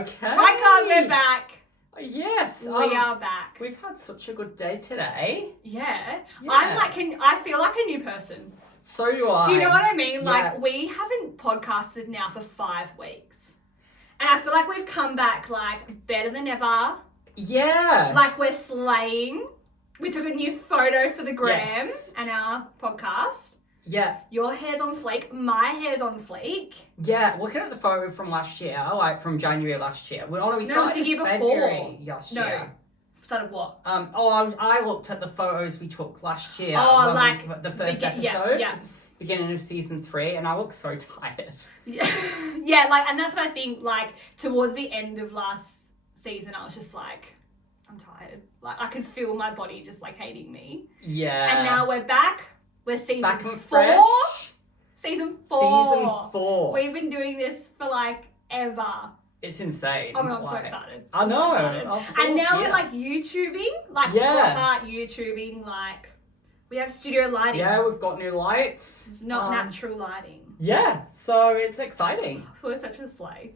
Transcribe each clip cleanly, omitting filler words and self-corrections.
Okay. My God, we're back. Yes. We are back. We've had such a good day today. Yeah. Yeah. I feel like a new person. So do I. Do you know what I mean? Yeah. Like, we haven't podcasted now for 5 weeks. And I feel like we've come back, like, better than ever. Yeah. Like, we're slaying. We took a new photo for the gram Yes. and our podcast. Yeah. Your hair's on fleek. My hair's on fleek. Yeah. Looking at the photo from last year, like from January last year. We No, it was started the in year before. February last No. year. Started what? I looked at the photos we took last year. Oh, when like the first episode. Yeah. Beginning of season 3, and I look so tired. Yeah. Yeah, like, and that's what I think, like, towards the end of last season, I was just like, I'm tired. Like, I could feel my body just, like, hating me. Yeah. And now we're back. We're season back and 4. fresh. Season 4. Season 4. We've been doing this for, like, ever. It's insane. Oh my God, I'm so Like, excited. I know. And now we're, like, YouTubing. Like, Yeah. proper YouTubing. Like, we have studio lighting. Yeah, we've got new lights. It's not natural lighting. Yeah, so it's exciting. We're such a slay.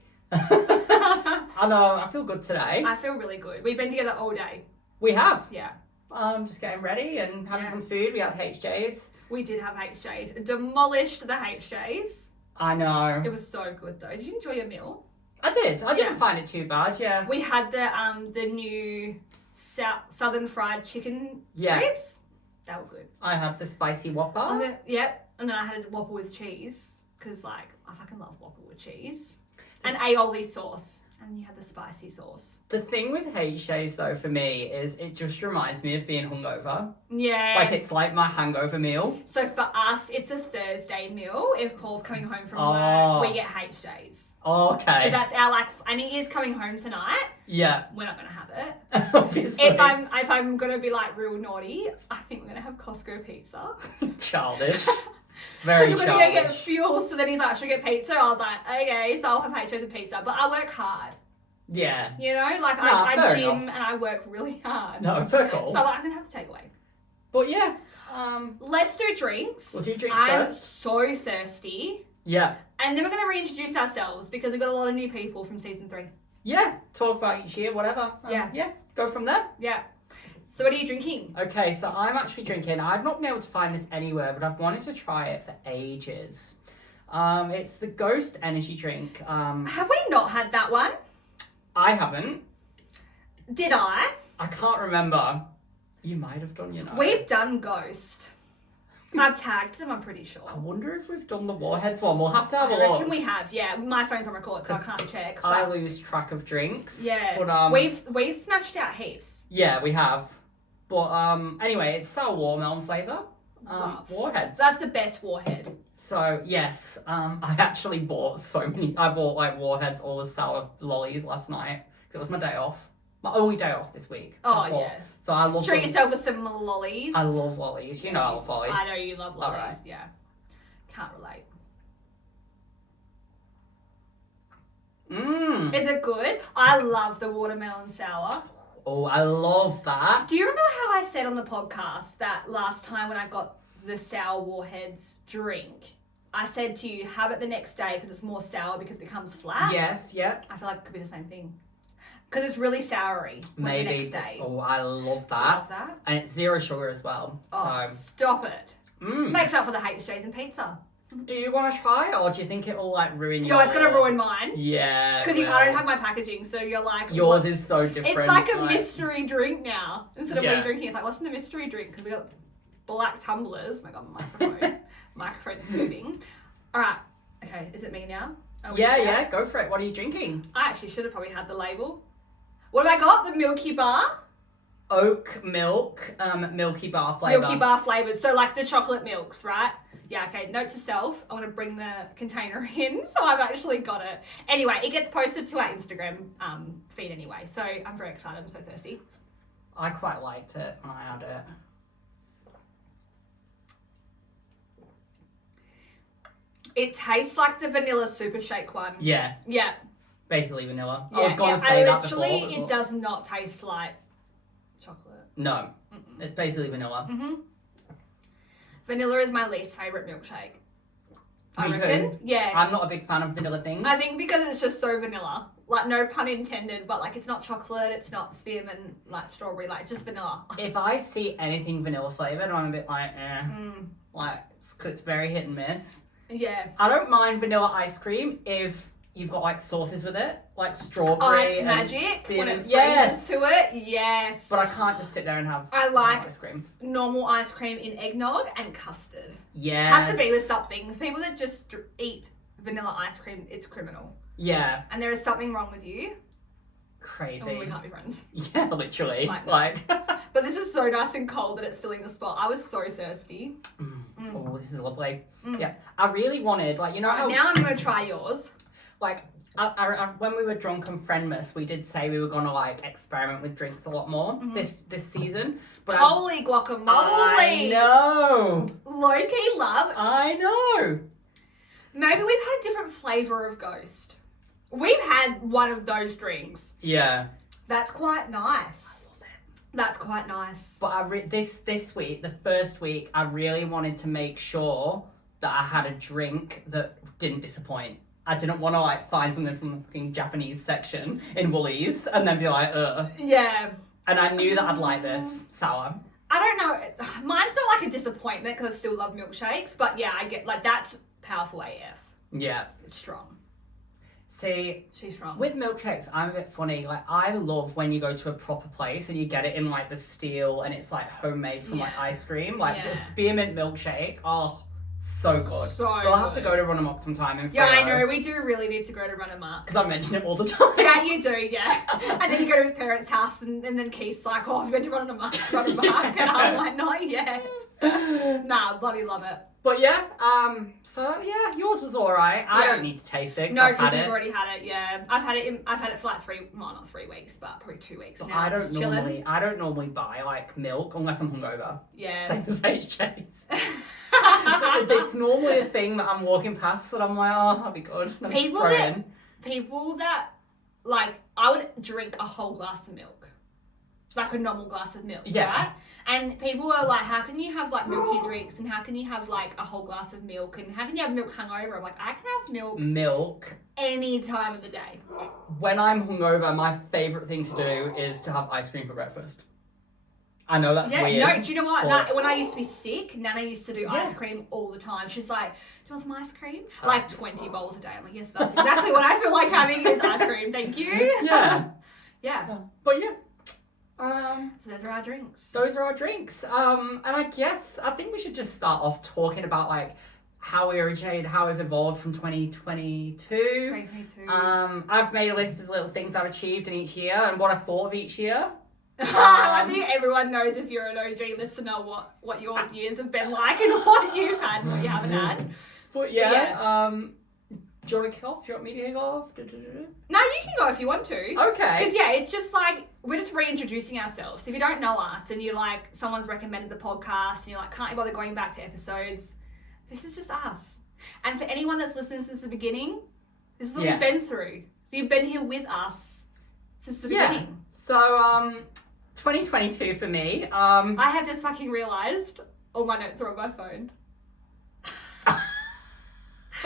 I know, I feel good today. I feel really good. We've been together all day. We have. Yeah. Just getting ready and having Yeah. some food. We had HJs. We did have HJs. Demolished the HJs. I know. It was so good though. Did you enjoy your meal? I did. I didn't Yeah. find it too bad, yeah. We had the new southern fried chicken Yeah. strips. They were good. I had the spicy Whopper. Yep. And then I had a Whopper with cheese. Because, like, I fucking love Whopper with cheese. And aioli sauce. And you had the spicy sauce. The thing with HJs though for me is it just reminds me of being hungover. Yeah. Like it's like my hangover meal. So for us, it's a Thursday meal. If Paul's coming home from Oh. work, we get HJs. Okay. So that's our, like, and he is coming home tonight. Yeah. We're not going to have it. Obviously. If I'm going to be, like, real naughty, I think we're going to have Costco pizza. Childish. Very Because we're going to go get childish. fuel. So then he's like, should we get pizza? I was like, okay, so I'll have HJs and pizza. But I work hard. Yeah. You know? Like, No, I fair gym enough. and I work really hard. No, fair call. So I'm going to have to take away. But yeah. Let's do drinks. We'll do drinks I'm first. so thirsty. Yeah. And then we're going to reintroduce ourselves because we've got a lot of new people from season 3. Yeah. Talk about each year, whatever. Yeah. Yeah. Go from there. Yeah. So what are you drinking? Okay, so I'm actually drinking. I've not been able to find this anywhere, but I've wanted to try it for ages. It's the Ghost energy drink. Have we not had that one? I haven't. Did I? I can't remember. You might have done, you know. We've done Ghost. I've tagged them, I'm pretty sure. I wonder if we've done the Warheads one. We'll have to have I a look. reckon we have, yeah. My phone's on record, so I can't check. I but- lose track of drinks. yeah. But We've smashed out heaps. yeah, we have. But anyway, it's sour watermelon flavour. Love. Warheads. That's the best warhead. So yes, I actually bought so many. I bought like Warheads, all the sour lollies last night because it was my day off. My only day off this week. So I Oh, thought- yeah. So I love. Treat them. yourself with some lollies. I love lollies. You know I love lollies. I know you love lollies, Alright. yeah. Can't relate. Mmm. Is it good? I love the watermelon sour. Oh, I love that. Do you remember how I said on the podcast that last time when I got the sour warheads drink, I said to you, have it the next day because it's more sour because it becomes flat? Yes. Yeah. I feel like it could be the same thing. Because it's really soury on the Maybe. next day. Oh, I love Do you that. love that? And it's 0 sugar as well. Oh, So. stop it. Mm. Makes up for the HJs and pizza. Do you want to try it, or do you think it will like ruin Yo, your? it's going to ruin mine. Yeah. Because it I don't will. have my packaging, so you're like... Yours what's- is so different. It's like a mystery drink now. Instead of Yeah. we drinking, it's like, what's in the mystery drink? Because we got black tumblers. Oh my God, the microphone. Microphone's moving. All right. Okay, is it me now? Are we Yeah, there? yeah. Go for it. What are you drinking? I actually should have probably had the label. What have I got? The Milky Bar? Oat milk, Milky Bar flavor. Milky Bar flavors. So like the chocolate milks, right? Yeah, okay. Note to self, I want to bring the container in, so I've actually got it. Anyway, it gets posted to our Instagram feed anyway, so I'm very excited. I'm so thirsty. I quite liked it when I had it. It tastes like the vanilla super shake one. Yeah, Yeah. basically vanilla. I Yeah, was going yeah. to say that before. Literally, but- it does not taste like chocolate. No, Mm-mm. it's basically vanilla. Mm-hmm. Vanilla is my least favourite milkshake. I Me too. reckon. Yeah. I'm not a big fan of vanilla things. I think because it's just so vanilla. Like, no pun intended, but like it's not chocolate, it's not spearmint, like strawberry, like it's just vanilla. If I see anything vanilla flavored, I'm a bit like, Mm. like it's very hit and miss. Yeah. I don't mind vanilla ice cream if you've got like sauces with it, like strawberry Ice and magic when it spearmint. freezes to it. Yes. But I can't just sit there and have I like ice cream. normal ice cream in eggnog and custard. Yes. Has to be with something. People that just eat vanilla ice cream, it's criminal. Yeah. And there is something wrong with you. Crazy. And we can't be friends. Yeah, literally. Like, but this is so nice and cold that it's filling the spot. I was so thirsty. Oh, this is lovely. Mm. Yeah. I really wanted, like, you know how, Now I'm going to try yours. like, I, when we were drunk and friendless, we did say we were gonna like experiment with drinks a lot more this season. But Holy guacamole! I know. Low-key love. I know. Maybe we've had a different flavour of Ghost. We've had one of those drinks. Yeah. That's quite nice. That's quite nice. But this week, the first week, I really wanted to make sure that I had a drink that didn't disappoint. I didn't want to like find something from the fucking Japanese section in Woolies and then be like, ugh. Yeah. And I knew that I'd like this sour. I don't know. Mine's not like a disappointment because I still love milkshakes. But yeah, I get like that's powerful AF. Yeah. It's strong. See, She's strong. with milkshakes, I'm a bit funny. Like, I love when you go to a proper place and you get it in like the steel and it's like homemade from like ice cream. Like a spearmint milkshake. Oh, so good. So We'll have to go to Run Amok sometime in Yeah, I know. We do really need to go to Run Amok. Because I mention it all the time. Yeah, you do, yeah. And then you go to his parents' house and then Keith's like, oh, I've been to Run Amok. And I'm like, not yet. Nah, bloody love it. But yeah, so yeah, yours was alright. I don't need to taste it. No, I've because had you've it. already had it. Yeah, I've had it for like not 3 weeks, but probably 2 weeks But now. I Just don't normally buy like milk unless I'm hungover. Yeah. Same as HJ's. It's normally a thing that I'm walking past and I'm like, oh, that'll be good. Then People throw it that- in. People that like, I would drink a whole glass of milk, like a normal glass of milk. Yeah. Right? And people are like, how can you have like milky drinks and how can you have like a whole glass of milk and how can you have milk hungover? I'm like, I can have milk any time of the day. When I'm hungover, my favourite thing to do is to have ice cream for breakfast. I know that's weird. No, do you know what? but- When I used to be sick, Nana used to do ice cream all the time. She's like, do you want some ice cream? Like 20 bowls a day. I'm like, yes, that's exactly what I feel like having is ice cream. Thank you. Yeah. Yeah. But yeah. So those are our drinks. Those are our drinks. And I think we should just start off talking about like how we originated, how we've evolved from 2022. 2022. I've made a list of little things I've achieved in each year and what I thought of each year. I think everyone knows if you're an OG listener what your years have been like and what you've had and what you haven't had. But yeah. Do you want to kick off? Do you want me to kick off? No, you can go if you want to. Okay. Because yeah, it's just like we're just reintroducing ourselves. If you don't know us and you're like someone's recommended the podcast and you're like can't you bother going back to episodes, this is just us. And for anyone that's listened since the beginning, this is what we've been through. So you've been here with us since the beginning. So 2022 for me. I have just fucking realised all my notes are on my phone.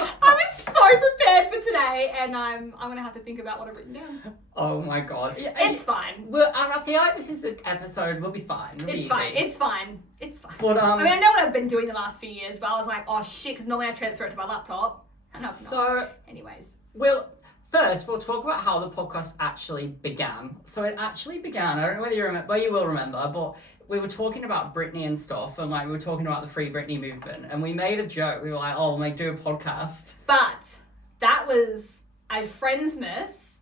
I was so prepared for today, and I'm gonna have to think about what I've written down. Oh my god. It's fine. Well, I feel like this is an episode. We'll be fine. It'll be It's easy. fine. It's fine. It's fine. But I mean, I know what I've been doing the last few years, but I was like, oh shit, because normally I transfer it to my laptop. No, it's not. So Anyways. First, we'll talk about how the podcast actually began. So it actually began, I don't know whether you remember, well, you will remember, but we were talking about Britney and stuff, and like we were talking about the Free Britney movement, and we made a joke. We were like, oh, we'll do a podcast. But that was a Friendsmas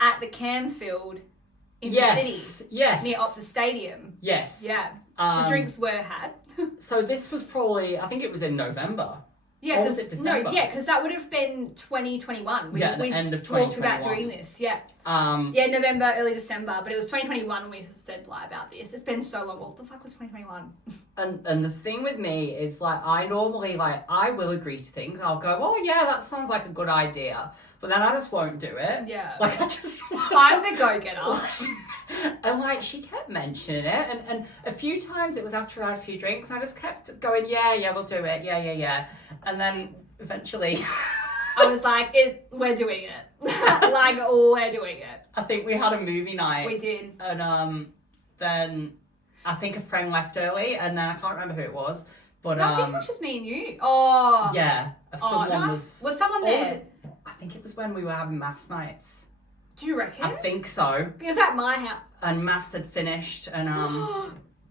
at the Camfield in the city. Yes. Near Optus Stadium. Yes. Yeah. So drinks were had. So this was probably, I think it was in November. Yeah, Or was it December? because that would have been 2021. We the end of talked about 2021. doing this. Yeah. Yeah, November, early December, but it was 2021 when we said lie about this. It's been so long. What the fuck was 2021? And the thing with me is like I normally I will agree to things. I'll go, oh yeah, that sounds like a good idea, but then I just won't do it. Yeah. Like I just I'm the go-getter. And like she kept mentioning it, and a few times it was after I had a few drinks. I just kept going, yeah, we'll do it, yeah, and then eventually I was like, we're doing it. Like, we're doing it. I think we had a movie night. We did. And then I think a friend left early, and then I can't remember who it was. But No, I think it was just me and you. Oh. yeah, someone nice. Was someone there? Was I think it was when we were having maths nights. Do you reckon? I think so. It was at my house. And maths had finished, and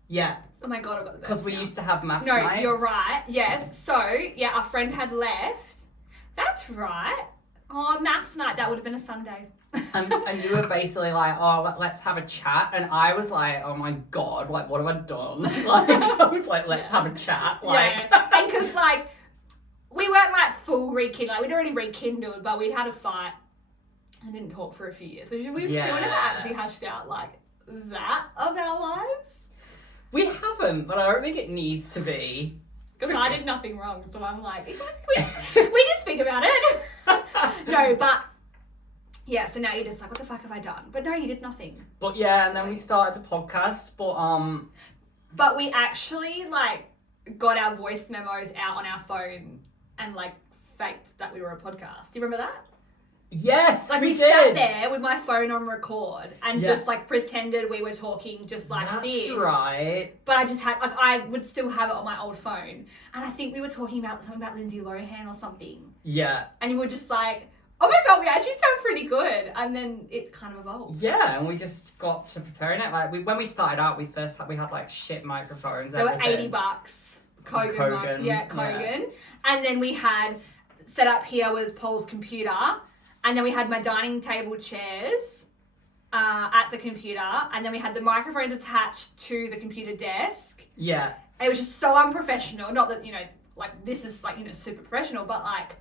yeah. Oh my god, I've got the best. Because we now. used to have maths No, nights. you're right. Yes. So yeah, our friend had left. That's right. Oh, maths night. That would have been a Sunday. And you were basically like, oh, let's have a chat. And I was like, oh my God, like, what have I done? Like, I was like, let's have a chat. Like, yeah. And because, like, we weren't, like, full rekindled. Like, we'd already rekindled, but we'd had a fight and didn't talk for a few years. We've still never actually hashed out, like, that of our lives. We haven't, but I don't think it needs to be. Because I did nothing wrong, so I'm like, we can speak about it. No, but... yeah, so now you're just like, what the fuck have I done? But no, you did nothing. But yeah, and then we started the podcast, But we actually, like, got our voice memos out on our phone and, like, faked that we were a podcast. Do you remember that? Yes, like, we did. Sat there with my phone on record and just, like, pretended we were talking just like this. That's right. But I just had, like, I would still have it on my old phone. And I think we were talking about something about Lindsay Lohan or something. Yeah. And you were just like... oh my god, we actually sound pretty good. And then it kind of evolved. Yeah, and we just got to preparing it. Like, when we started out, we had like shit microphones. They were $80. Kogan. Kogan. Yeah. And then we had, set up here was Paul's computer. And then we had my dining table chairs at the computer. And then we had the microphones attached to the computer desk. Yeah. And it was just so unprofessional. Not that, you know, like, this is, like, you know, super professional, but, like,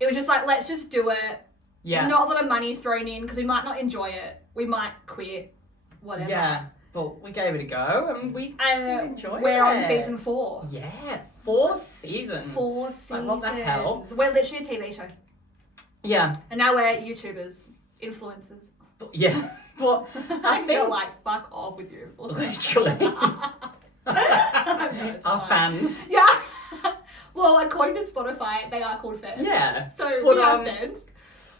it was just like, let's just do it. Yeah. Not a lot of money thrown in because we might not enjoy it. We might quit. Whatever. Yeah. But we gave it a go and we enjoyed it. We're on season 4. Yeah. 4 seasons. 4 seasons. Like, what the hell? We're literally a TV show. Yeah. And now we're YouTubers. Influencers. But, yeah. But I feel like, fuck off with you. Literally. Our fans. Yeah. Well, according to Spotify, they are called fans. Yeah. So we are fans.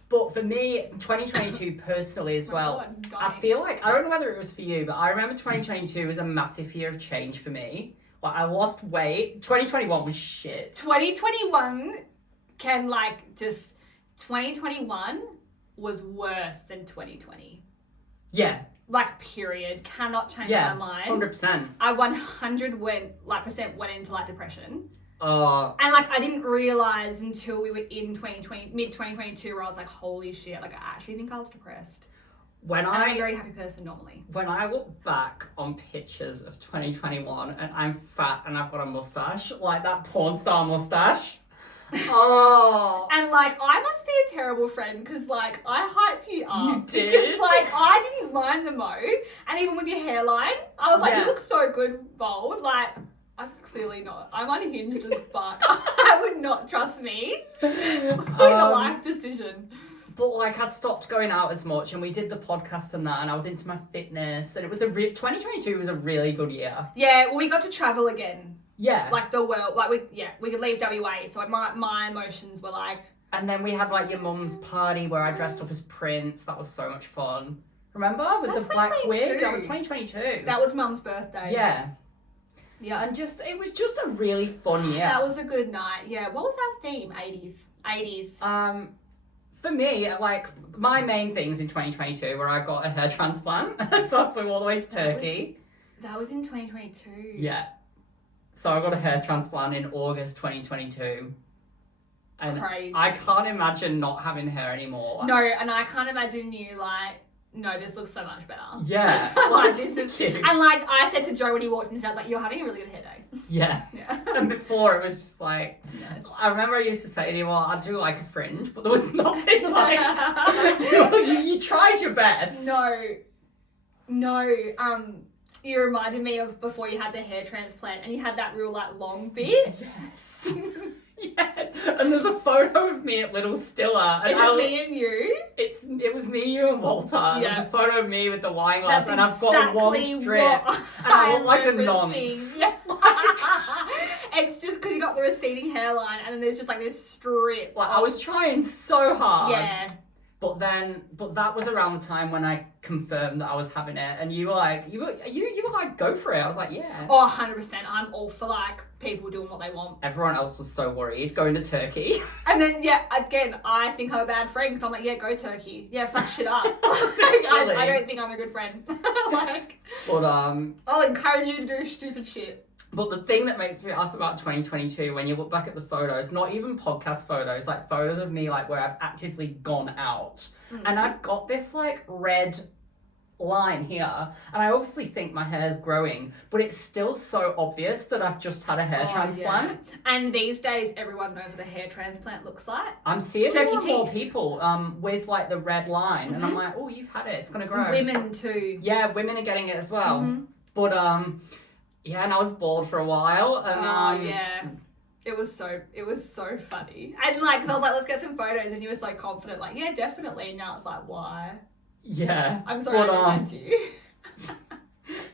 But for me, 2022 personally as well, I feel like, I don't know whether it was for you, but I remember 2022 was a massive year of change for me. Like, I lost weight. 2021 was shit. 2021 can, like, just... 2021 was worse than 2020. Yeah. Like, period. Cannot change my mind. 100%. I 100% went into, like, depression. And, like, I didn't realise until we were in mid-2022 where I was like, holy shit, like, I actually think I was depressed. And I'm a very happy person normally. When I look back on pictures of 2021 and I'm fat and I've got a moustache, like that porn star moustache. And, like, I must be a terrible friend because, like, I hype you up. You did? Because, like, I didn't mind the mo. And even with your hairline, I was like, you look so good bald. Like... I'm clearly not. I'm unhinged as fuck. I would not trust me with a life decision. But, like, I stopped going out as much and we did the podcast and that and I was into my fitness and it was 2022 was a really good year. Yeah, well, we got to travel again. Yeah. Like, the world. Like, we could leave WA. So, like, my emotions were, like... And then we had, like, your mum's party where I dressed up as Prince. That was so much fun. Remember? With the black wig? That was 2022. That was mum's birthday. Yeah. Yeah, and it was just a really fun year. That was a good night. Yeah. What was our theme? 80s. For me, like, my main things in 2022 were I got a hair transplant, so I flew all the way to Turkey. That was in 2022. Yeah. So I got a hair transplant in August 2022. And crazy. I can't imagine not having hair anymore. No, and I can't imagine you, like... no, this looks so much better. Yeah. Like, this is cute. And, like, I said to Joe when he walked in, I was like, you're having a really good hair day. Yeah. And before, it was just like, I remember I used to say to you, well, I'd do, like, a fringe, but there was nothing like, you tried your best. No, you reminded me of before you had the hair transplant and you had that real, like, long bit. Yes. Yes, and there's a photo of me at Little Stiller. And Is it me and you? It was me, you, and Walter. Yeah. There's a photo of me with the wine glass, and I've got exactly one strip, and I look like a nonce. Yeah. It's just because you got the receding hairline and then there's just like this strip. Like, I was trying so hard. Yeah. But that was around the time when I confirmed that I was having it, and you were like, you were like, go for it. I was like, yeah. Oh, 100%. I'm all for like people doing what they want. Everyone else was so worried going to Turkey. And then again, I think I'm a bad friend because I'm like, yeah, go Turkey. Yeah, fuck shit up. I don't think I'm a good friend. Like, but I'll encourage you to do stupid shit. But the thing that makes me laugh about 2022, when you look back at the photos, not even podcast photos, like photos of me, like where I've actively gone out, and I've got this like red line here, and I obviously think my hair's growing, but it's still so obvious that I've just had a hair transplant. Yeah. And these days, everyone knows what a hair transplant looks like. I'm seeing Turkey more teeth. People with like the red line, and I'm like, oh, you've had it, it's gonna grow. Women too. Yeah, women are getting it as well. But yeah, and I was bored for a while, and yeah. It was so funny. And like, 'cause I was like, let's get some photos, and you were so confident, like, yeah, definitely. And now it's like, why? Yeah. I'm sorry I lied to you.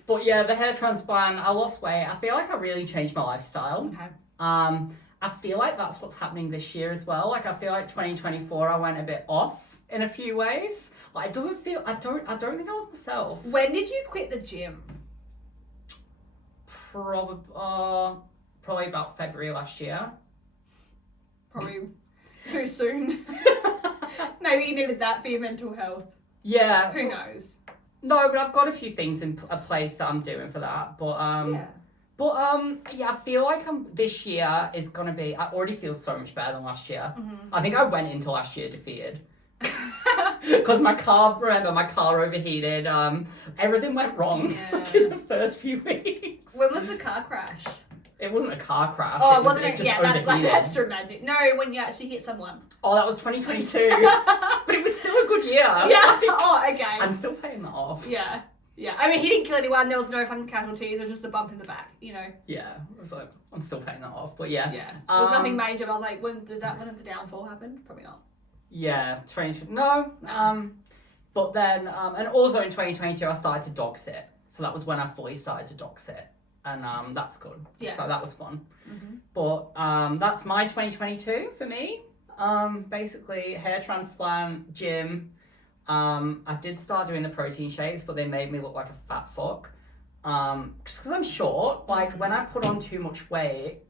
But yeah, the hair transplant, I lost weight. I feel like I really changed my lifestyle. Okay. I feel like that's what's happening this year as well. Like, I feel like 2024, I went a bit off in a few ways. Like, it doesn't feel, I don't think I was myself. When did you quit the gym? Probably about February last year. Probably too soon. Maybe you needed that for your mental health. Yeah. Who knows? No, but I've got a few things in a place that I'm doing for that. But yeah, I feel like this year is gonna be. I already feel so much better than last year. I think I went into last year defeated. Because my car overheated. Everything went wrong in the first few weeks. When was the car crash? It wasn't a car crash. Oh, it wasn't. It just overheated. That's dramatic. No, when you actually hit someone. Oh, that was 2022. But it was still a good year. Yeah. Like, okay. I'm still paying that off. Yeah. Yeah. I mean, he didn't kill anyone. There was no fun casualties. It was just a bump in the back. You know. Yeah. I was like, I'm still paying that off. But yeah. Yeah. There was nothing major. But I was like, when did the downfall happen? Probably not. Yeah. No. But then, and also in 2022, I started to dog sit. So that was when I fully started to dog sit. And that's good. Yeah. So that was fun. But that's my 2022 for me. Basically, hair transplant, gym. I did start doing the protein shakes, but they made me look like a fat fuck. Just because I'm short. Like, when I put on too much weight,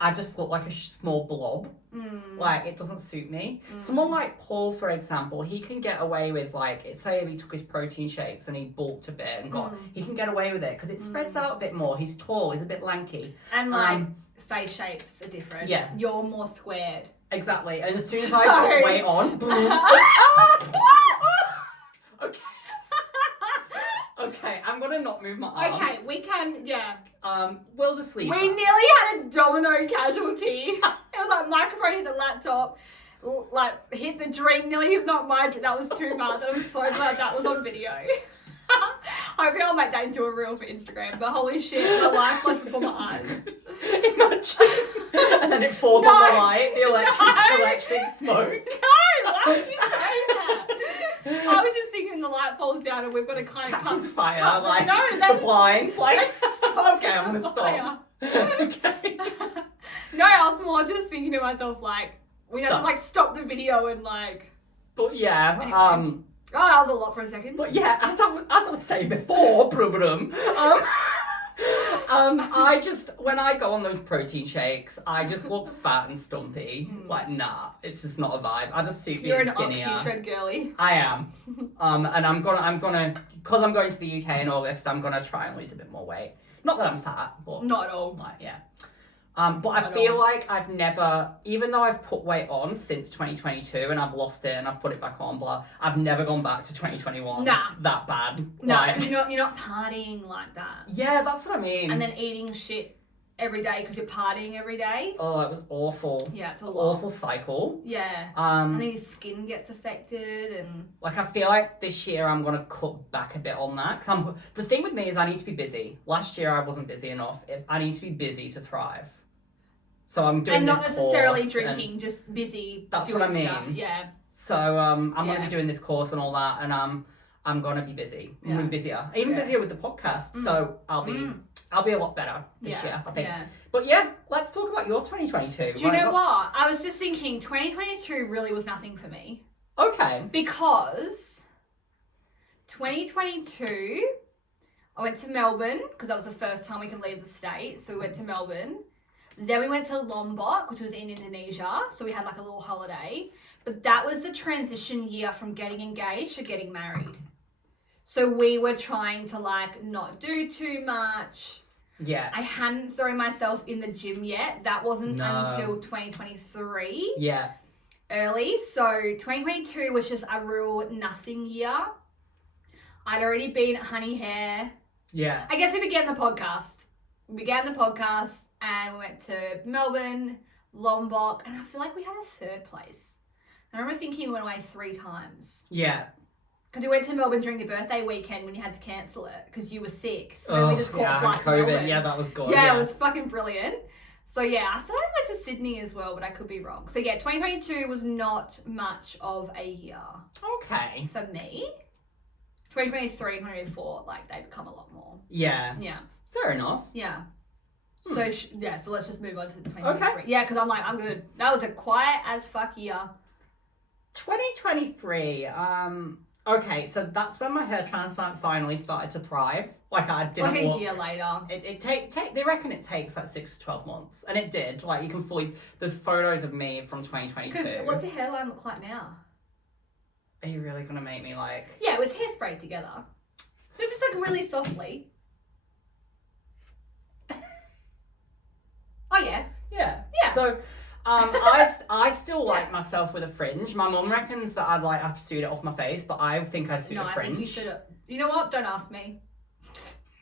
I just look like a small blob. Like, it doesn't suit me. Someone like Paul, for example, he can get away with, like, say if he took his protein shakes and he bulked a bit and he can get away with it because it spreads out a bit more. He's tall, he's a bit lanky. And like, face shapes are different. Yeah. You're more squared. Exactly. And as soon as I put weight on, boom. Okay. Okay, I'm gonna not move my arms. Okay, we can, yeah. We'll just leave. We nearly had a domino casualty. It was like microphone hit the laptop, like hit the drink, nearly if not my drink. That was too much. I'm so glad that was on video. Hopefully I'll make that into a reel for Instagram. But holy shit, my life like before my eyes. Imagine. And then it falls on the light, the electric smoke. No, why would you say that? I was just thinking the light falls down and we've got to kind of catches fire, like the blinds, like. Okay, I'm gonna stop. Okay. No, I was more just thinking to myself like, we have to like stop the video and like. But yeah, anyway. Oh, that was a lot for a second. But yeah, as I was saying before, I just, when I go on those protein shakes, I just look fat and stumpy. Like, nah, it's just not a vibe. I just suit being skinnier. You're an oxy-shred girly. I am. And I'm gonna, because I'm going to the UK in August, I'm gonna try and lose a bit more weight. Not that I'm fat, but. Not at all. Like, yeah. But I feel like I've never, even though I've put weight on since 2022 and I've lost it and I've put it back on, I've never gone back to 2021. Nah. That bad. No, because you're not partying like that. Yeah, that's what I mean. And then eating shit every day because you're partying every day. Oh, it was awful. Yeah, it's a lot. Awful cycle. Yeah. And then your skin gets affected and. Like, I feel like this year I'm gonna cut back a bit on that because the thing with me is I need to be busy. Last year I wasn't busy enough. I need to be busy to thrive. So I'm doing this course. And not necessarily drinking, just busy. That's doing what I mean. Stuff. Yeah. So I'm going to be doing this course and all that, and I'm gonna be busy. I'm gonna be busier, even Yeah. busier with the podcast. So I'll be a lot better this year, I think. Yeah. But yeah, let's talk about your 2022. Do you know what? I was just thinking 2022 really was nothing for me. Okay. Because 2022, I went to Melbourne because that was the first time we could leave the state. So we went to Melbourne. Then we went to Lombok, which was in Indonesia. So we had like a little holiday. But that was the transition year from getting engaged to getting married. So we were trying to like not do too much. Yeah. I hadn't thrown myself in the gym yet. That wasn't until 2023. Yeah. Early. So 2022 was just a real nothing year. I'd already been at Honey Hair. Yeah. I guess we began the podcast. And we went to Melbourne, Lombok, and I feel like we had a third place. I remember thinking we went away 3 times. Yeah. Because we went to Melbourne during your birthday weekend when you had to cancel it because you were sick. So then we just caught flight to Melbourne. Yeah, that was good. Yeah, it was fucking brilliant. So yeah, I thought I went to Sydney as well, but I could be wrong. So yeah, 2022 was not much of a year. Okay. For me. 2023 and 2024, like, they become a lot more. Yeah. Yeah. Fair enough. Yeah. So, so let's just move on to 2023. Okay. Yeah, because I'm like, I'm good. That was a quiet as fuck year. 2023, okay, so that's when my hair transplant finally started to thrive. Like, I didn't Like a walk. year later. They reckon it takes like 6 to 12 months. And it did. Like, you can fully, there's photos of me from 2022. Because what's your hairline look like now? Are you really gonna make me like... Yeah, it was hairsprayed together. They're just like really softly. Oh yeah. Yeah. Yeah. So, I still like myself with a fringe. My mum reckons that I'd like have to suit it off my face, but I think I suit a fringe. I think you should. You know what? Don't ask me.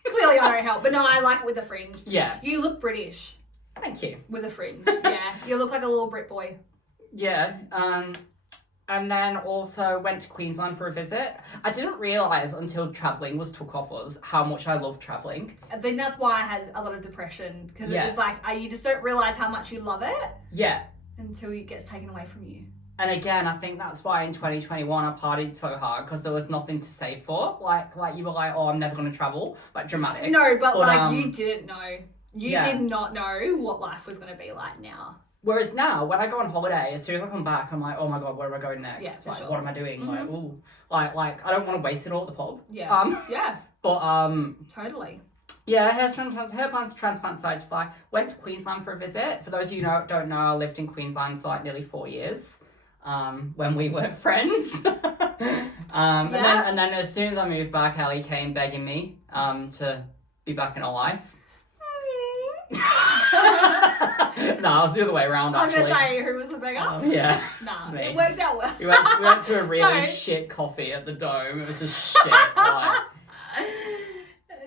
Clearly I don't help, but no, I like it with a fringe. Yeah. You look British. Thank you. With a fringe. Yeah. You look like a little Brit boy. Yeah. And then also went to Queensland for a visit. I didn't realise until travelling was took off us how much I love travelling. I think that's why I had a lot of depression. Because it was like, you just don't realise how much you love it. Yeah. Until it gets taken away from you. And again, I think that's why in 2021 I partied so hard because there was nothing to save for. Like you were like, oh, I'm never going to travel. Like, dramatic. No, but like, you didn't know. You Yeah. did not know what life was going to be like now. Whereas now, when I go on holiday, as soon as I come back, I'm like, oh my god, where am I going next? Yeah, for like, sure. what am I doing? Mhm. Like, ooh, like I don't want to waste it all at the pub. Yeah. Yeah. But Totally. yeah, hair transplant decided to fly. Went to Queensland for a visit. For those of you who don't know, I lived in Queensland for like nearly 4 years. When we weren't friends. And then as soon as I moved back, Ellie came begging me to be back in her life. No, I was the other way around, actually. I was going to say, who was the beggar? Yeah. Nah, me. it worked out well. We went to a really No. shit coffee at the Dome. It was just shit. Like,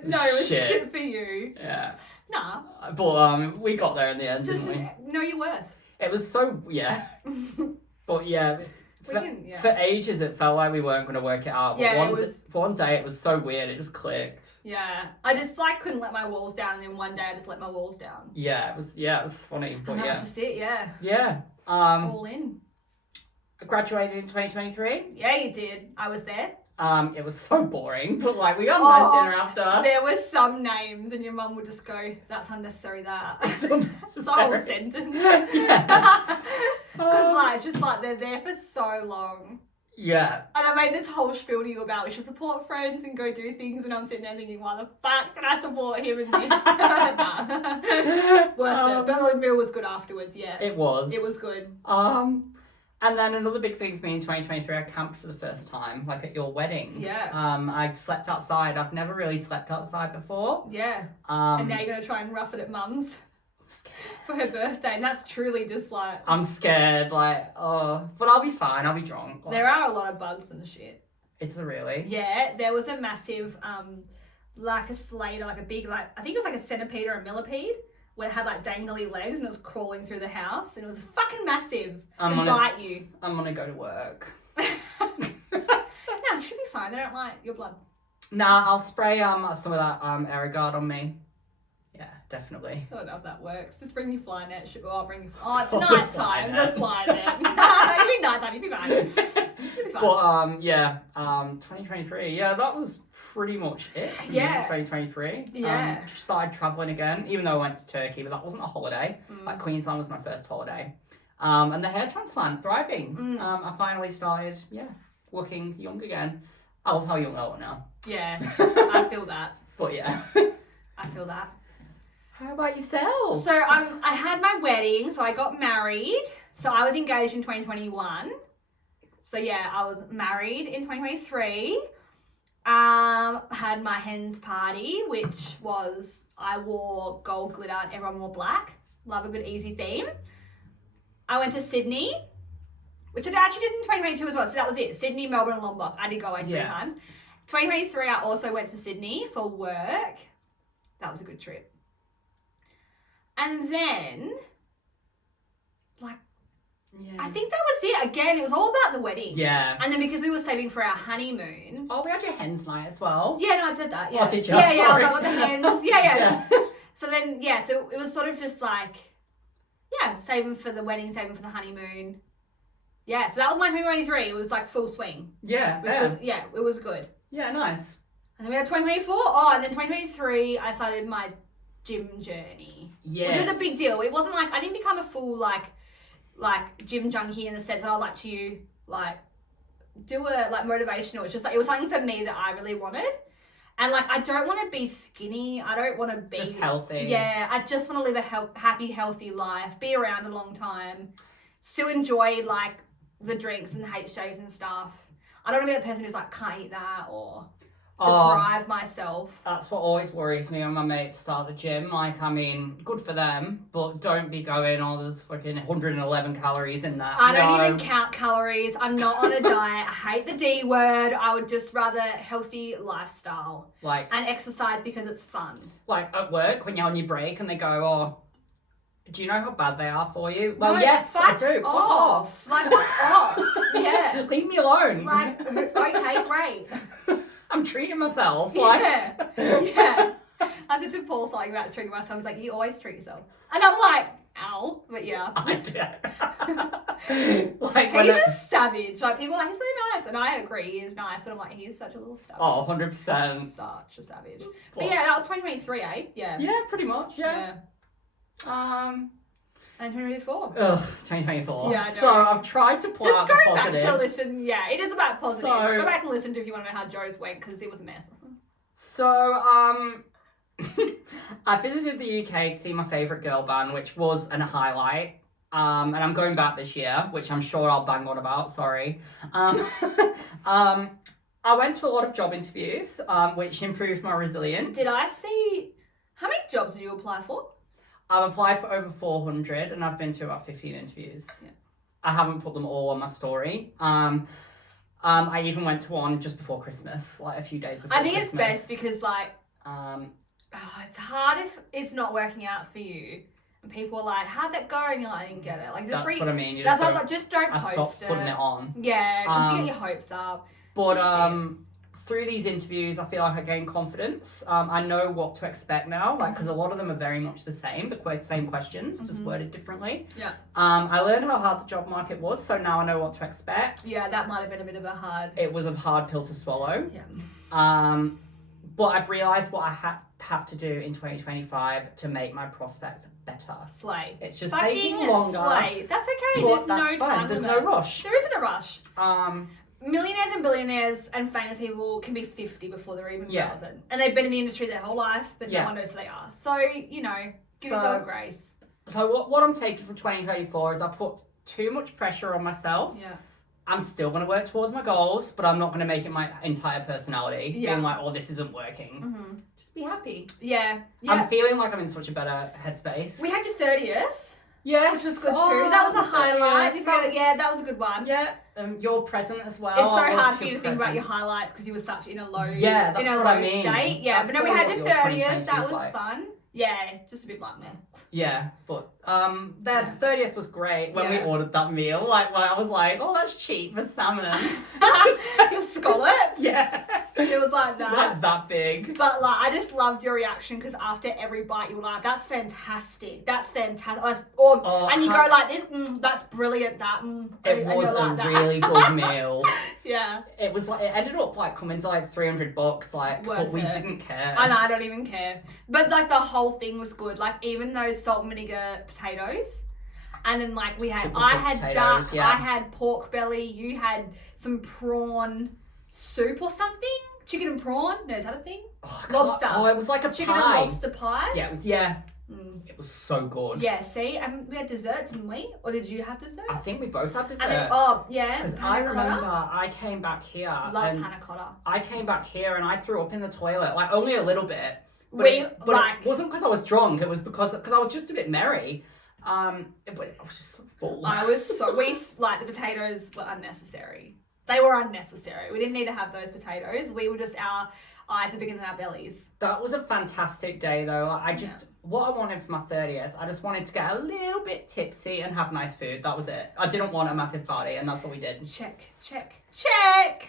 No, it was shit. shit for you. yeah. Nah. But we got there in the end, Just didn't know your worth. we? It was so, yeah. But yeah. For ages, it felt like we weren't going to work it out. But Yeah, for one day, it was so weird. It just clicked. Yeah. I just like couldn't let my walls down, and then one day I just let my walls down. Yeah, it was funny. But And that yeah. was just it, yeah. Yeah. All in. I graduated in 2023. Yeah, you did. I was there. It was so boring, but like we got a nice dinner after. There were some names, and your mum would just go, "That's unnecessary." That. It's It's the whole unnecessary. sentence. Yeah. Because like it's just like they're there for so long. Yeah. And I made this whole spiel to you about we should support friends and go do things, and I'm sitting there thinking, why the fuck can I support him in this? Nah. Worth it. But the meal was good afterwards, yeah. It was. It was good. And then another big thing for me in 2023, I camped for the first time, like at your wedding. Yeah. I slept outside. I've never really slept outside before. Yeah. And now you're going to try and rough it at mum's for her birthday, and that's truly just like... I'm scared, like, but I'll be fine. I'll be drunk. Like, There are a lot of bugs in the shit. Is there really? Yeah, there was a massive, like a slater, like a big, like, I think it was like a centipede or a millipede, where it had like dangly legs and it was crawling through the house, and it was fucking massive and bite you. I'm gonna go to work. No, it should be fine. They don't like your blood. Nah, I'll spray some of that Aerogard on me. Yeah, definitely. I don't know if that works. Just bring your fly net. I'll bring your... Oh, it's Oh, the night fly time. net. The fly net. You'll be night time. You'll be fine. You'll be fine. But 2023. Yeah, that was pretty much it. For me, Yeah. 2023. Yeah. Started traveling again, even though I went to Turkey, but that wasn't a holiday. Like Queensland was my first holiday. And the hair transplant, thriving. I finally started, looking young again. I love how young I look now. Yeah, I feel that. But yeah. I feel that. How about yourself? So I had my wedding, so I got married. So I was engaged in 2021. So yeah, I was married in 2023. Had my hens party, which was, I wore gold glitter and everyone wore black. Love a good easy theme. I went to Sydney, which I actually did in 2022 as well. So that was it. Sydney, Melbourne, and Lombok. I did go away 3 times. 2023, I also went to Sydney for work. That was a good trip. And then, I think that was it. Again, it was all about the wedding. Yeah. And then because we were saving for our honeymoon. Oh, we had your hens night as well. Yeah, no, I said that. Yeah. Oh, did you? Yeah, I was Sorry. like, what the hens? Yeah. Yeah. So then, so it was sort of just like, saving for the wedding, saving for the honeymoon. Yeah, so that was my 2023. It was like full swing. Yeah, Which fair. was, it was good. Yeah, nice. And then we had 2024. Oh, and then 2023, I started my gym journey. Yes. Which was a big deal. It wasn't like, I didn't become a full, like gym junkie in the sense that I was like to you, do a, motivational. It's just like, it was something for me that I really wanted. And, I don't want to be skinny. I don't want to be... Just healthy. Yeah, I just want to live a happy, healthy life, be around a long time, still enjoy, the drinks and the HJs and stuff. I don't want to be the person who's can't eat that or deprive myself. That's what always worries me when my mates start the gym. Good for them, but don't be going, there's fucking 111 calories in that. I don't even count calories. I'm not on a diet. I hate the D word. I would just rather healthy lifestyle. And exercise because it's fun. At work, when you're on your break and they go, do you know how bad they are for you? Well, No, yes, I fuck do. Fuck off. Fuck off. Yeah. Leave me alone. Okay, great. I'm treating myself. Yeah. I said to Paul something about treating myself. I was like, you always treat yourself. And I'm like, ow. But yeah. I do. He's a savage. People are like, he's so nice. And I agree, he is nice. And I'm like, he is such a little savage. Oh, 100%. Such a savage. But yeah, that was 2023, eh? Yeah. Yeah, pretty much, yeah. And 2024. Ugh, 2024. Yeah, I know. So I've tried to pull Just out go the back positives. to listen. Yeah, it is about positives. So- Go back and listen to if you want to know how Joe's went because it was a mess. So, I visited the UK to see my favourite girl band, which was a highlight. And I'm going back this year, which I'm sure I'll bang on about, sorry. I went to a lot of job interviews, which improved my resilience. Did I see... How many jobs did you apply for? I've applied for over 400 and I've been to about 15 interviews. Yeah. I haven't put them all on my story. I even went to one just before Christmas, a few days before I think Christmas. it's best because, it's hard if it's not working out for you. And people are like, how'd that go? And you're like, I didn't get it. Just that's what I mean. That's why I was like, just don't I post stopped it. putting it on. Yeah, because you get your hopes up. But through these interviews, I feel like I gained confidence. I know what to expect now, because a lot of them are very much the same, same questions, just worded differently. Yeah. I learned how hard the job market was, so now I know what to expect. Yeah, that might have been a bit of a hard... It was a hard pill to swallow. Yeah. But I've realised what I have to do in 2025 to make my prospects better. Slay. It's just Fucking taking longer. Slay. That's okay. But There's that's no fine. time There's limit. no rush. There isn't a rush. Um, Millionaires and billionaires and famous people can be 50 before they're even relevant. And they've been in the industry their whole life, but no one knows who they are. So, give yourself grace. So what I'm taking from 2024 is I put too much pressure on myself. Yeah. I'm still going to work towards my goals, but I'm not going to make it my entire personality. Yeah. Being like, this isn't working. Mm-hmm. Just be happy. Yeah. I'm feeling like I'm in such a better headspace. We had your 30th. Yes. Which was good too. That was a highlight. Yeah, that was a good one. Yeah. You're present as well. It's so I love hard for you to think present. about your highlights because you were such in a low, Yeah, that's in a what low I mean. state. Yeah, That's but no, we had probably your what your 30th. 2022 That was was like. fun. Yeah, just a bit like meh. Yeah, but The 30th was great when we ordered that meal. Like, when I was like, oh, that's cheap for salmon. Your scallop? Yeah. It was like that. It was like that big. But like, I just loved your reaction because after every bite, you were like, "That's fantastic. That's fantastic." And you go like this, "That's brilliant." It was a really good meal. Yeah. It was like, it ended up like coming to like $300, like, but we didn't care. I know, I don't even care. But like the whole thing was good. Like even those salt and vinegar potatoes. And then like I had potatoes, duck, I had pork belly, you had some prawn soup or something. Chicken and prawn? No, is that a thing? Lobster. Oh, it was like a chicken pie. and lobster pie? Yeah, it was so good. Yeah, see? And we had dessert, didn't we? Or did you have dessert? I think we both had dessert. And then, because I remember I came back here. Love panna cotta. I came back here and I threw up in the toilet, like only a little bit. But it wasn't because I was drunk. It was because I was just a bit merry. But I was just so full. The potatoes were unnecessary. They were unnecessary. We didn't need to have those potatoes. We were just, our eyes are bigger than our bellies. That was a fantastic day though. What I wanted for my 30th, I just wanted to get a little bit tipsy and have nice food. That was it. I didn't want a massive party and that's what we did. Check.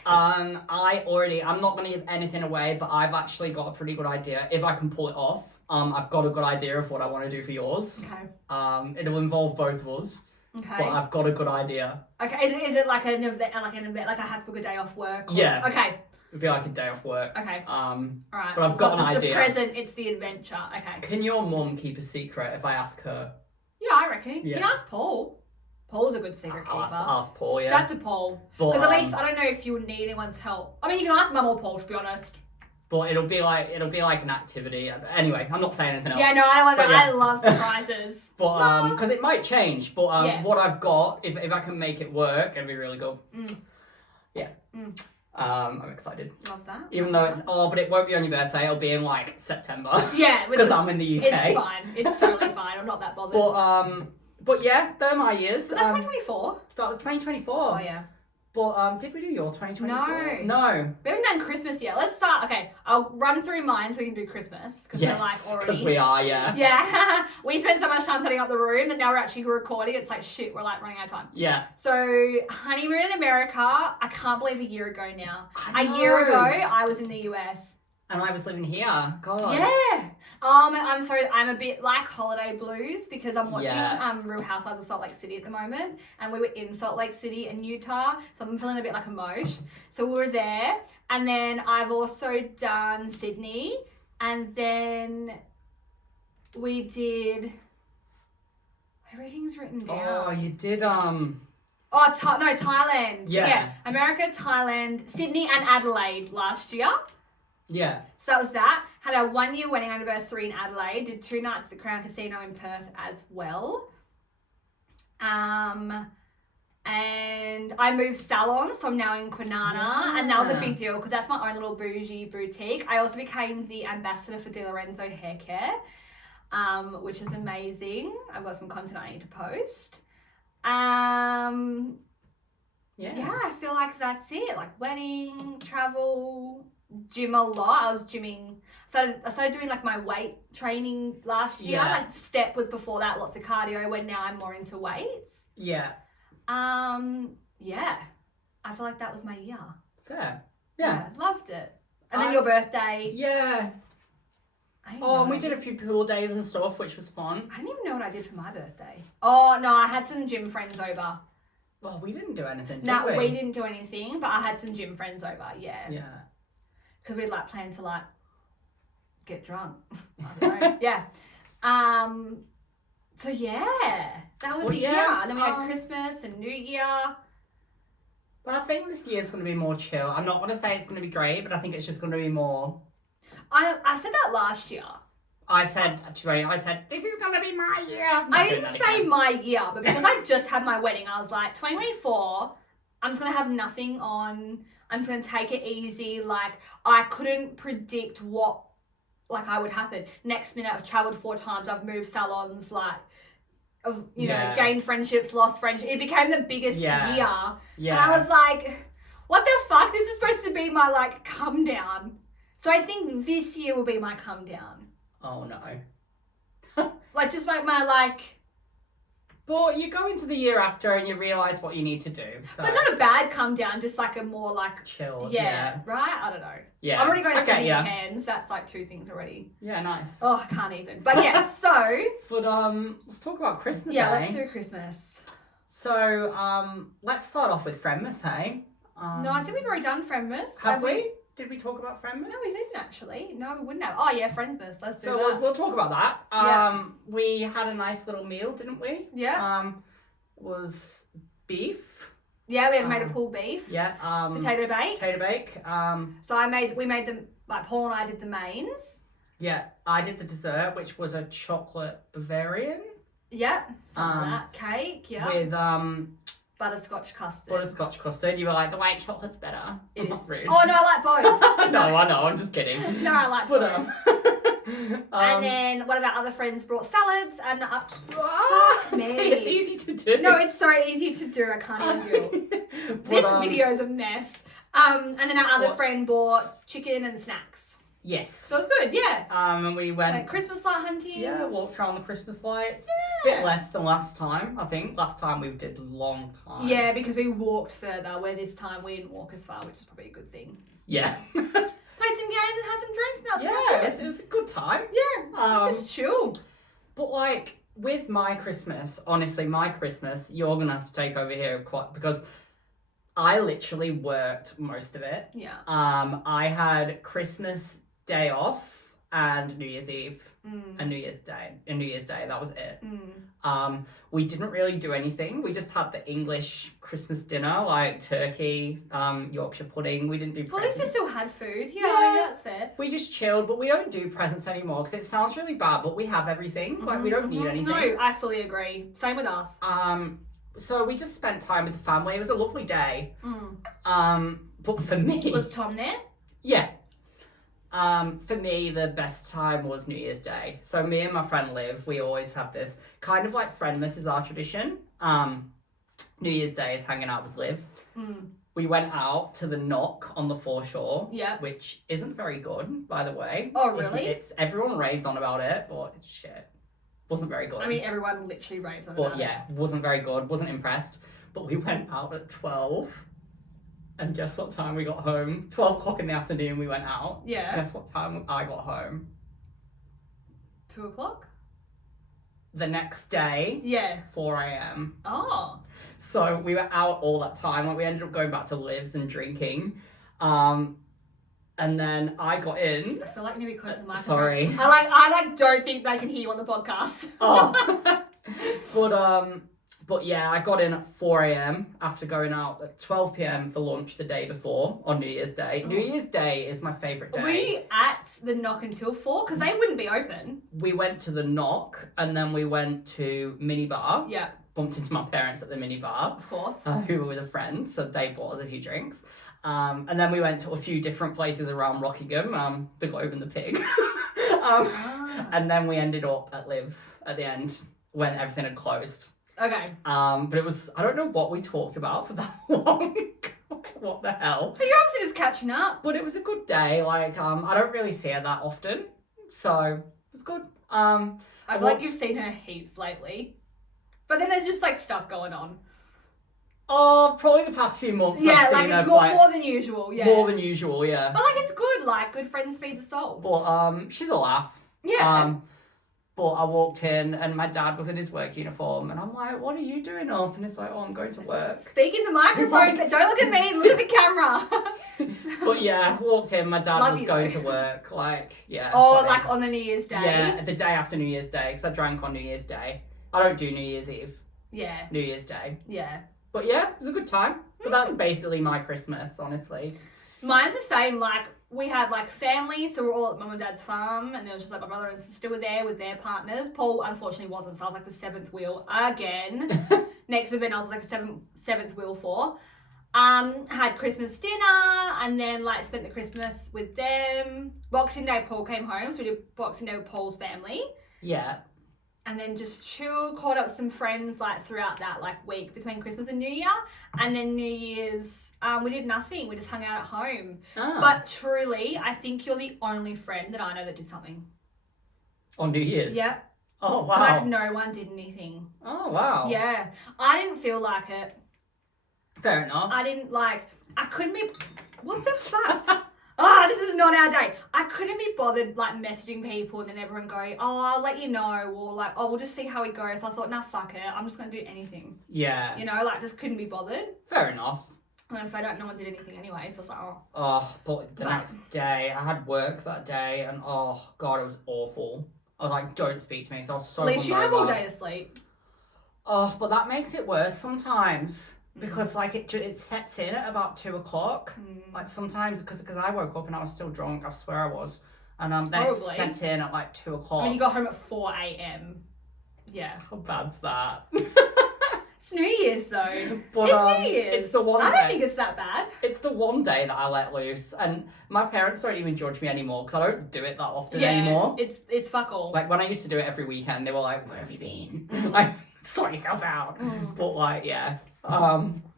I'm not going to give anything away, but I've actually got a pretty good idea if I can pull it off. I've got a good idea of what I want to do for yours. Okay. It'll involve both of us. Okay. But I've got a good idea. Okay. Is it like an event, like I have to book a day off work? Yeah. Okay. It'd be like a day off work. Okay. All right. But I've got an idea. It's the present, it's the adventure. Okay. Can your mum keep a secret if I ask her? Yeah, I reckon. Yeah. You can ask Paul. Paul's a good secret keeper. Ask Paul, yeah. Chat to Paul. Because at least I don't know if you would need anyone's help. I mean, you can ask Mum or Paul, to be honest. But it'll be like an activity. Anyway, I'm not saying anything else. Yeah, no, I don't want to. Yeah. I love surprises. But because it might change. But what I've got, if I can make it work, it'll be really good. Yeah. I'm excited. Love that. Even though but it won't be on your birthday. It'll be in like September. Yeah, because I'm in the UK. It's fine. It's totally fine. I'm not that bothered. But yeah, they're my years. Was that 2024? That was 2024. Oh yeah. But did we do your 2024? No. We haven't done Christmas yet. Let's start. Okay, I'll run through mine so we can do Christmas. Yes, because we are, yeah. Yeah. We spent so much time setting up the room that now we're actually recording. It's like, shit, we're like running out of time. Yeah. So, honeymoon in America, I can't believe a year ago now. A year ago, I was in the US. And I was living here. God. Yeah. I'm sorry, I'm a bit like holiday blues because I'm watching Real Housewives of Salt Lake City at the moment, and we were in Salt Lake City and Utah, so I'm feeling a bit like a mosh. So we were there, and then I've also done Sydney, and then we did. Everything's written down. Oh, you did Thailand. Yeah. America, Thailand, Sydney, and Adelaide last year. Yeah. So that was that. Had a 1-year wedding anniversary in Adelaide. Did 2 nights at the Crown Casino in Perth as well. And I moved salons, so I'm now in Kwinana. And that was a big deal because that's my own little bougie boutique. I also became the ambassador for Di Lorenzo Hair Care, which is amazing. I've got some content I need to post. Yeah, I feel like that's it. Like wedding, travel, gym a lot. I was gymming. I started doing like my weight training last year. Yeah. Like step was before that, lots of cardio, when now I'm more into weights. Yeah. Yeah. I feel like that was my year. Fair. Yeah. Loved it. And then your birthday. Yeah. And we did a few pool days and stuff, which was fun. I didn't even know what I did for my birthday. Oh, no, I had some gym friends over. Well, we didn't do anything, did we? we? No, we didn't do anything, but I had some gym friends over, yeah. Yeah. Because we'd like planned to like get drunk. I don't know. Yeah. So yeah, that was the year. And then we had Christmas and New Year. But I think this year's going to be more chill. I'm not going to say it's going to be great, but I think it's just going to be more. I said that last year. I said, this is going to be my year. I didn't say my year, but because I just had my wedding, I was like, 2024, I'm just going to have nothing on. I'm just going to take it easy. Like, I couldn't predict what, like, I would happen. Next minute, I've traveled 4 times. I've moved salons, like, you know, gained friendships, lost friendships. It became the biggest year. Yeah. And I was like, what the fuck? This is supposed to be my, like, come down. So I think this year will be my come down. Oh, no. Like, just like my, like, But you go into the year after and you realise what you need to do. So. But not a bad come down, just like a more like chill. yeah, right? I don't know. Yeah. I'm already going to Okay, Sydney yeah. and Cairns. That's like 2 things already. Yeah, nice. Oh, I can't even. But yeah, so But let's talk about Christmas. yeah, eh? let's do Christmas. So let's start off with Friendmas, hey? No, I think we've already done Friendmas. Have we? Did we talk about Friendmas? No, we didn't actually. No, we wouldn't have. Oh yeah, Friendsmas. Let's do So that. we'll talk about that. Yeah. We had a nice little meal, didn't we? Yeah. Was beef. Yeah, we had made a pulled beef. Yeah. Potato bake. Potato bake. So we made them, like Paul and I did the mains. Yeah, I did the dessert, which was a chocolate Bavarian. Yeah. Something like that. Cake. Yeah. With butterscotch custard. butterscotch custard. You were like, the white chocolate's better. It Not is. rude. Oh no, I like both. No, I know. I'm just kidding. No, I like But both. And then one of our other friends brought salads and fuck me. It's easy to do. No, it's so easy to do. I can't even do. This video is a mess. And then our other friend bought chicken and snacks. Yes. So it's good, yeah. And we went Like Christmas light hunting. Yeah, walked around the Christmas lights. Yeah. Bit less than last time, I think. Last time we did long time. Yeah, because we walked further, where this time we didn't walk as far, which is probably a good thing. Yeah. Played some games and had some drinks now. Yeah, it was a good time. Yeah, just chill. But like with my Christmas, honestly, my Christmas, you're gonna have to take over here quite because I literally worked most of it. Yeah. I had Christmas Day off and New Year's Eve and New Year's Day. That was it. We didn't really do anything. We just had the English Christmas dinner, like turkey, Yorkshire pudding. We didn't do Well, at least you presents. still had food. Yeah, that's fair. We just chilled, but we don't do presents anymore because it sounds really bad, but we have everything. Like, we don't need anything. No, I fully agree. Same with us. So we just spent time with the family. It was a lovely day. But for me... Was Tom there? Yeah. For me, the best time was New Year's Day. So me and my friend Liv, we always have this kind of like Friendmas is our tradition. New Year's Day is hanging out with Liv. We went out to the Knock on the foreshore, which isn't very good, by the way. Oh, really? It's everyone raves on about it, but it's shit. Wasn't very good. I mean, everyone literally raves on it. But yeah, wasn't very good. Wasn't impressed. But we went out at 12. And guess what time we got home? 12 o'clock in the afternoon we went out. Yeah. Guess what time I got home? 2 o'clock? The next day, Yeah. 4 a.m. Oh. So we were out all that time. Like, we ended up going back to Liv's and drinking. And then I got in. I feel like you need to be close to the microphone. Sorry. I don't think they can hear you on the podcast. Oh. But yeah, I got in at 4 a.m. after going out at 12 p.m. for lunch the day before on New Year's Day. New Year's Day is my favourite day. Were you at the Knock until 4? Because they wouldn't be open. We went to the Knock and then we went to Minibar. Yeah. Bumped into my parents at the Minibar. Of course. Who were with a friend, so they bought us a few drinks. And then we went to a few different places around Rockingham, the Globe and the Pig. And then we ended up at Liv's at the end when everything had closed. Okay. But it was, I don't know what we talked about for that long. Like, what the hell? But you're obviously just catching up. But it was a good day. Like, I don't really see her that often. So, it was good. I feel like you've seen her heaps lately. But then there's just like stuff going on. Oh, probably the past few months. Yeah, I've like seen it's her more than usual. Yeah. More than usual, yeah. But like it's good. Like good friends feed the soul. But she's a laugh. Yeah. But I walked in and my dad was in his work uniform and I'm like, what are you doing up? And it's like, oh, I'm going to work. Speak in the microphone, but don't look at me, look at the camera. But yeah, walked in, my dad Love was you, going though. to work. Like, yeah. Oh, funny. like on the New Year's Day? Yeah, the day after New Year's Day, because I drank on New Year's Day. I don't do New Year's Eve. Yeah. New Year's Day. Yeah. But yeah, it was a good time. But that's basically my Christmas, honestly. Mine's the same, like, we had, like, family, so we're all at mum and dad's farm, and there was just, like, my brother and sister were there with their partners. Paul, unfortunately, wasn't, so I was, like, the 7th wheel again. Next event, I was, like, the seventh wheel for. Had Christmas dinner, and then, like, spent the Christmas with them. Boxing Day, Paul came home, so we did Boxing Day with Paul's family. Yeah. And then just chill, caught up with some friends like throughout that like week between Christmas and New Year. And then New Year's, we did nothing. We just hung out at home. Oh. But truly, I think you're the only friend that I know that did something. On New Year's? Yeah. Oh, wow. Like, no one did anything. Oh, wow. Yeah. I didn't feel like it. Fair enough. I didn't like, I couldn't be, what the fuck? This is not our day. I couldn't be bothered like messaging people and then everyone going, oh, I'll let you know, or like, oh, we'll just see how it goes. So I thought, nah, fuck it. I'm just going to do anything. Yeah. You know, like just couldn't be bothered. Fair enough. And if I don't, no one did anything anyway. So I was like, oh. Oh, but the next day, I had work that day, and oh, God, it was awful. I was like, don't speak to me, so I was so At least you have hungover. all day to sleep. Oh, but that makes it worse sometimes. Because like it sets in at about 2:00. Like sometimes because I woke up and I was still drunk. I swear I was, and then it set in at like 2:00. I mean, you got home at 4 a.m. Yeah. How bad's that? It's New Year's though. But, it's New Year's. It's the one. I day. don't think it's that bad. It's the one day that I let loose, and my parents don't even judge me anymore because I don't do it that often anymore. It's fuck all. Like when I used to do it every weekend, they were like, "Where have you been?" Like, sort yourself out. But like, yeah.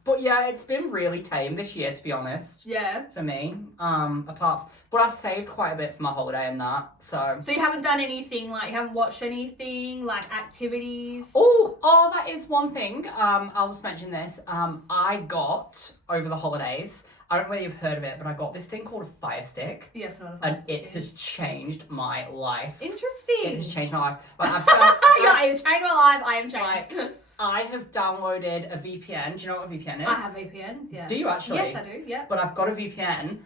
But yeah, it's been really tame this year, to be honest. Yeah. For me. But I saved quite a bit for my holiday and that. So you haven't done anything, like you haven't watched anything, like activities? Oh, that is one thing. I'll just mention this. I got over the holidays. I don't know whether you've heard of it, but I got this thing called a Fire Stick. Yes, not a Fire and Stick. it has changed my life. Interesting. It has changed my life. But I've yeah, it's changed my life. I am changed. Like, I have downloaded a VPN. Do you know what a VPN is? I have VPNs, yeah. Do you actually? Yes, I do, yeah. But I've got a VPN,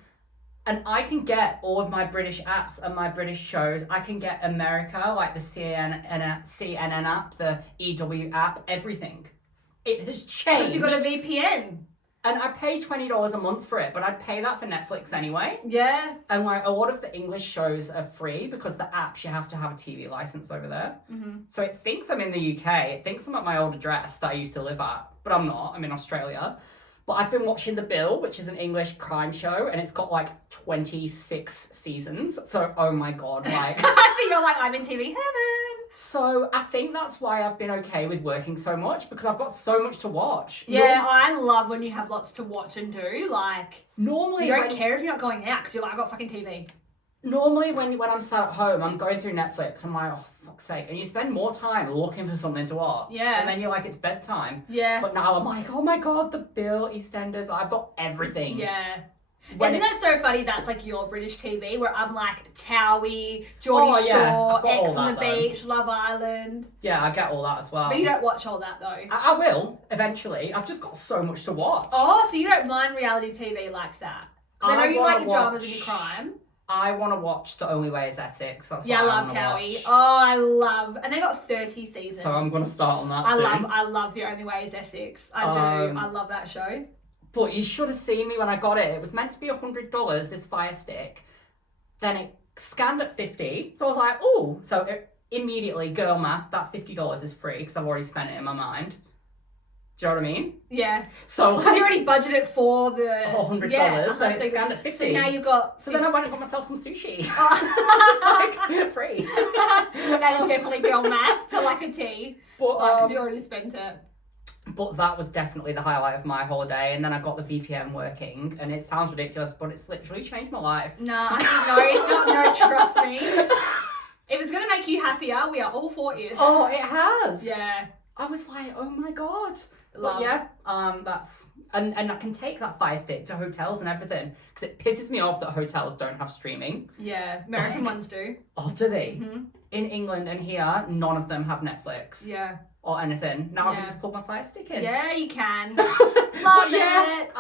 and I can get all of my British apps and my British shows. I can get America, like the CNN app, the EW app, everything. It has changed. Because you got a VPN. And I pay $20 a month for it, but I'd pay that for Netflix anyway. Yeah. And like a lot of the English shows are free because the apps, you have to have a TV license over there. So it thinks I'm in the UK. It thinks I'm at my old address that I used to live at, but I'm not. I'm in Australia. But I've been watching The Bill, which is an English crime show, and it's got like 26 seasons. So, oh my God, like... So you're like, I'm in TV heaven. So I think that's why I've been okay with working so much, because I've got so much to watch. Yeah, I love when you have lots to watch and do. Like, normally you don't care if you're not going out because you're like, I've got fucking TV. Normally when I'm sat at home, I'm going through Netflix, I'm like, oh, fuck's sake. And you spend more time looking for something to watch. Yeah. And then you're like, it's bedtime. Yeah. But now I'm like, oh my God, The Bill, EastEnders, I've got everything. Yeah. Isn't that so funny? That's like your British TV, where I'm like Towie, Geordie Shore, X on the Beach, Love Island. Yeah, I get all that as well. But you don't watch all that though. I will, eventually. I've just got so much to watch. Oh, so you don't mind reality TV like that? Because I know you like your dramas and your crime. I want to watch The Only Way is Essex. That's yeah, what I love Towie. Oh, I love, and they got 30 seasons. So I'm going to start on that soon. I love The Only Way is Essex. I do. I love that show. But you should have seen me when I got it. It was meant to be $100, this Fire Stick. Then it scanned at 50. So I was like, oh. So immediately, girl math, that $50 is free because I've already spent it in my mind. Do you know what I mean? Yeah. So because you already budgeted for the $100, then it scanned at 50. So now you've got... So then I went and got myself some sushi. It's like, free. That is definitely girl math to like a T. But because you already spent it. But that was definitely the highlight of my holiday, and then I got the VPN working, and it sounds ridiculous, but it's literally changed my life. No, no, trust me. If it's gonna make you happier, we are all for it. Oh, it has. Yeah. I was like, oh my God. Love. But yeah, that's and I can take that Fire Stick to hotels and everything because it pisses me off that hotels don't have streaming. Yeah, American ones do. Oh, do they? Mm-hmm. In England and here, none of them have Netflix. Yeah. Or anything. Now I can just plug my Fire Stick in. Yeah, you can. Love it.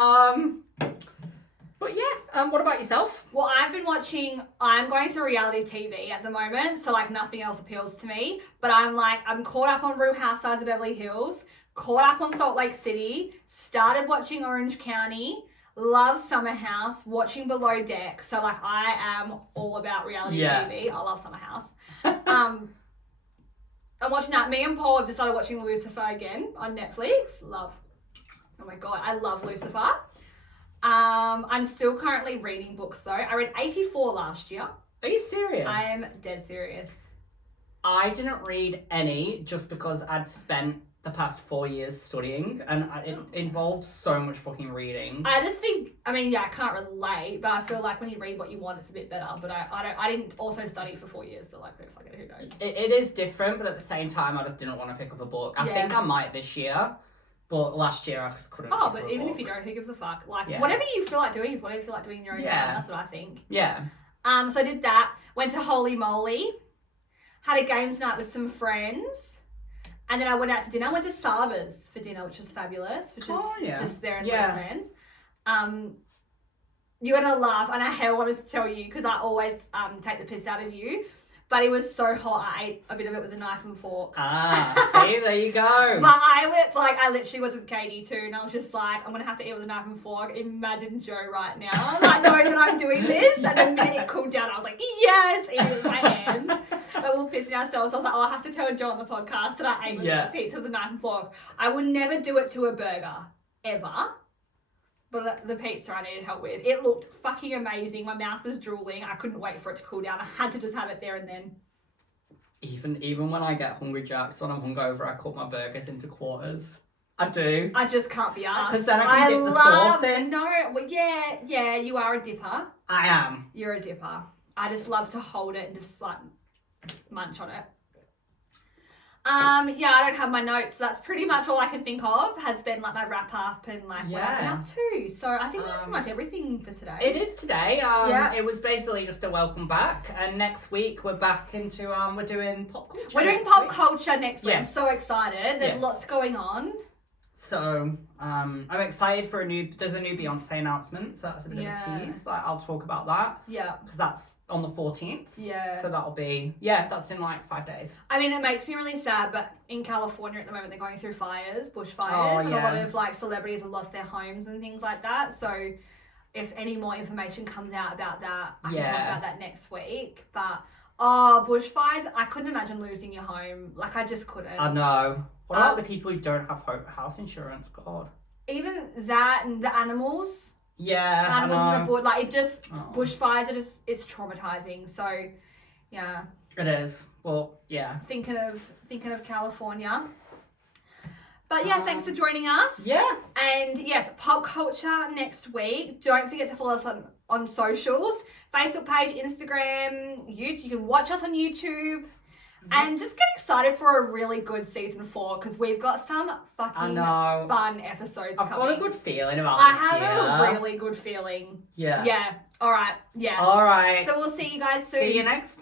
But yeah, what about yourself? Well, I've been watching, I'm going through reality TV at the moment, so like nothing else appeals to me, but I'm caught up on Real Housewives of Beverly Hills, caught up on Salt Lake City, started watching Orange County, love Summer House, watching Below Deck, so like I am all about reality TV. I love Summer House. I'm watching that. Me and Paul have just started watching Lucifer again on Netflix. Love. Oh my God, I love Lucifer. I'm still currently reading books though. I read 84 last year. Are you serious? I am dead serious. I didn't read any just because I'd spent the past 4 years studying, and it involved so much fucking reading. I just think, I mean, yeah, I can't relate, but I feel like when you read what you want, it's a bit better. But I didn't also study for 4 years, so like, who knows? It is different, but at the same time, I just didn't want to pick up a book. I think I might this year, but last year I just couldn't. Oh, but even if you don't, who gives a fuck? Like, whatever you feel like doing is whatever you feel like doing in your own time. That's what I think. Yeah. So I did that. Went to Holy Moly. Had a games night with some friends. And then I went out to dinner. I went to Saba's for dinner, which was fabulous. Which is just there in friends. You're going to laugh. And I wanted to tell you because I always take the piss out of you. But it was so hot, I ate a bit of it with a knife and fork. See, there you go. But I literally was with Katie too, and I was just like, I'm going to have to eat with a knife and fork. Imagine Joe right now, like knowing that I'm doing this. And the minute it cooled down, I was like, yes, eat it with my hands. But we were pissing ourselves. So I was like, I have to tell Joe on the podcast that I ate with a pizza with a knife and fork. I would never do it to a burger, ever. But the pizza I needed help with. It looked fucking amazing. My mouth was drooling. I couldn't wait for it to cool down. I had to just have it there and then. Even when I get hungry jacks, when I'm hungover, I cut my burgers into quarters. I do. I just can't be arsed. Because then I can dip the sauce in. No, well, yeah, you are a dipper. I am. You're a dipper. I just love to hold it and just like munch on it. I don't have my notes. That's pretty much all I can think of has been like my wrap up and like what I've been up to. So I think that's pretty much everything for today. It is today. It was basically just a welcome back, and next week we're back into we're doing pop culture. We're doing pop culture next week. Yes. I'm so excited. There's lots going on. So I'm excited for there's a new Beyonce announcement. So that's a bit of a tease. Like I'll talk about that. Yeah. Because that's on the 14th. Yeah. So that'll be, that's in like 5 days. I mean, it makes me really sad, but in California at the moment, they're going through bushfires, and a lot of like celebrities have lost their homes and things like that. So if any more information comes out about that, I can talk about that next week. But, bushfires, I couldn't imagine losing your home. Like, I just couldn't. I know. What about the people who don't have house insurance? God. Even that and the animals. Yeah, animals in the wood, like it just bushfires. It's traumatizing. So, yeah, it is. Well, yeah. Thinking of California. But yeah, thanks for joining us. Yeah. And yes, pop culture next week. Don't forget to follow us on socials: Facebook page, Instagram, YouTube. You can watch us on YouTube. And just get excited for a really good season 4 because we've got some fucking fun episodes coming. I've got a good feeling about I this have year. a really good feeling. Yeah. Yeah. All right. Yeah. All right. So we'll see you guys soon. See you next time.